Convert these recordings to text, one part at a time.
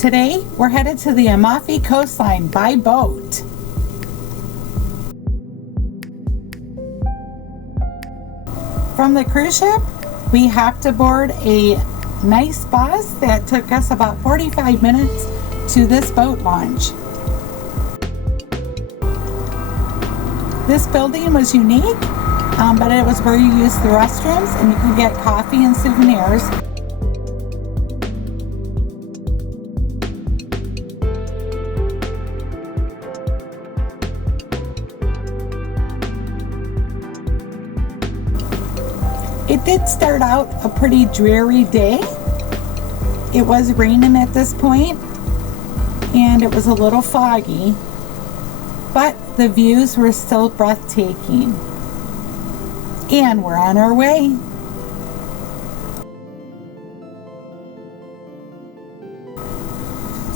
Today, we're headed to the Amalfi Coastline by boat. From the cruise ship, we hopped aboard a nice bus that took us about 45 minutes to this boat launch. This building was unique, but it was where you used the restrooms and you could get coffee and souvenirs. It did start out a pretty dreary day. It was raining at this point, and it was a little foggy, but the views were still breathtaking. And we're on our way.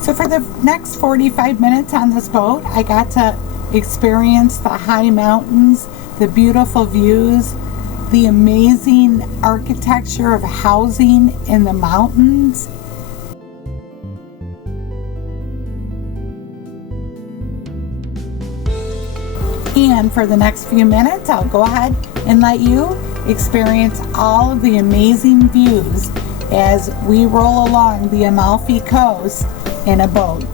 So for the next 45 minutes on this boat, I got to experience the high mountains, the beautiful views, the amazing architecture of housing in the mountains. And for the next few minutes, I'll go ahead and let you experience all of the amazing views as we roll along the Amalfi Coast in a boat.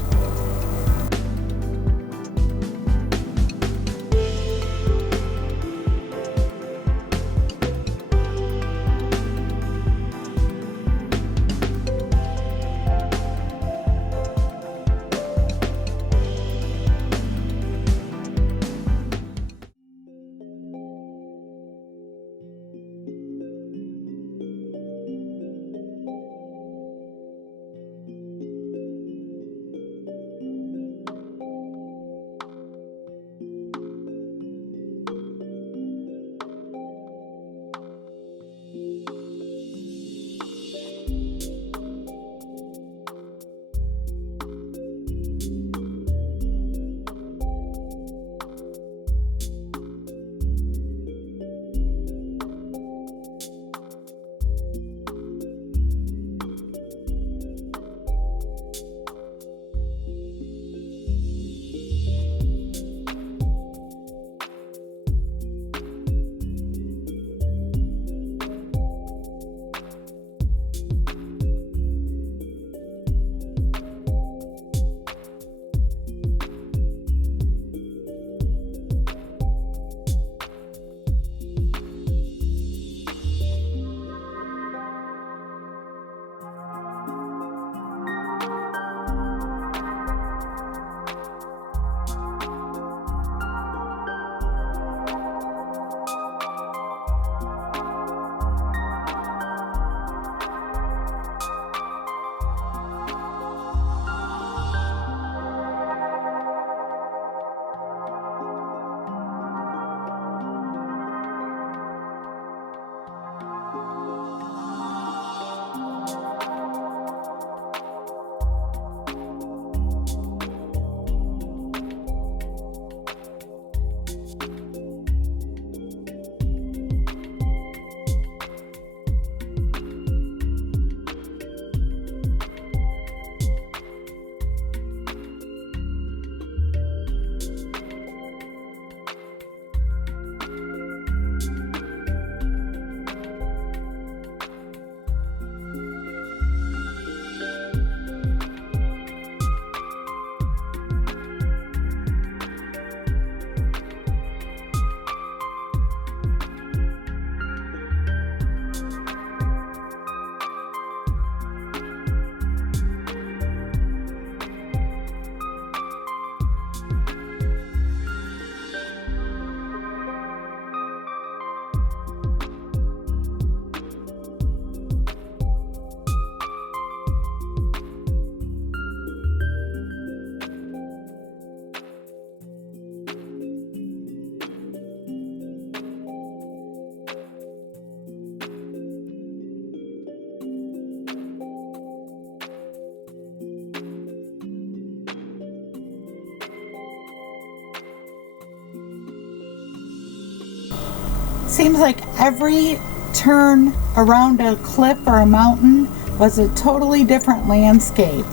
Seems like every turn around a cliff or a mountain was a totally different landscape.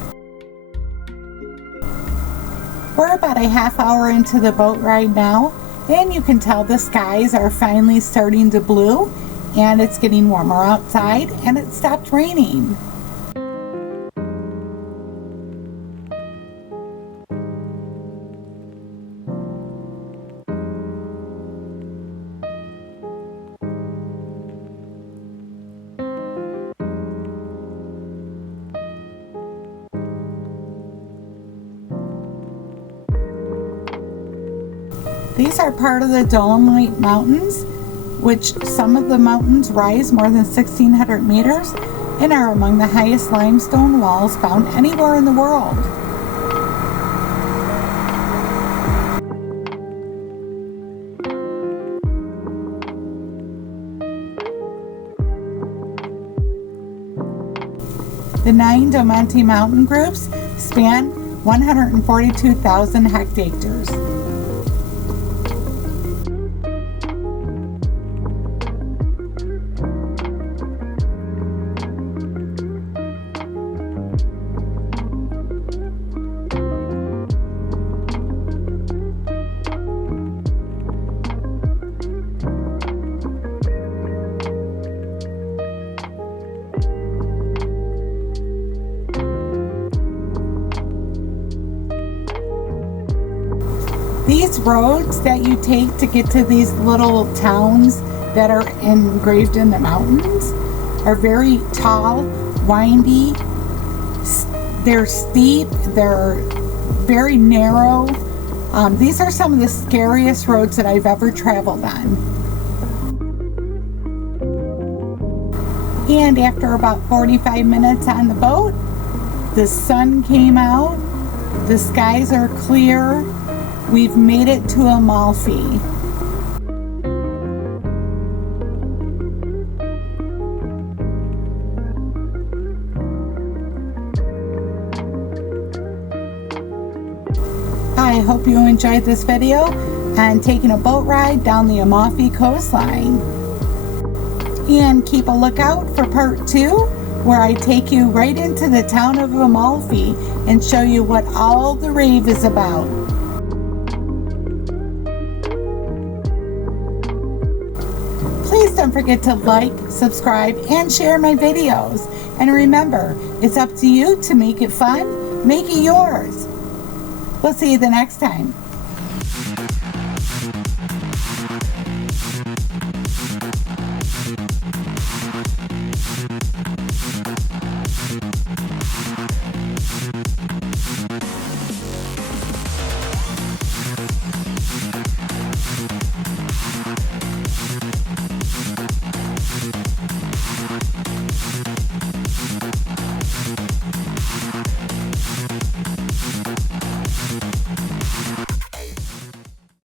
We're about a half hour into the boat ride now, and you can tell the skies are finally starting to blue, and it's getting warmer outside, and it stopped raining. These are part of the Dolomite Mountains, which some of the mountains rise more than 1,600 meters and are among the highest limestone walls found anywhere in the world. The 9 Dolomite mountain groups span 142,000 hectares. These roads that you take to get to these little towns that are engraved in the mountains are very tall, windy, they're steep, they're very narrow. These are some of the scariest roads that I've ever traveled on. And after about 45 minutes on the boat, the sun came out, the skies are clear. We've made it to Amalfi. I hope you enjoyed this video on taking a boat ride down the Amalfi Coastline. And keep a lookout for part 2, where I take you right into the town of Amalfi and show you what all the rave is about. Please don't forget to like, subscribe, and share my videos. And remember, it's up to you to make it fun. Make it yours. We'll see you the next time.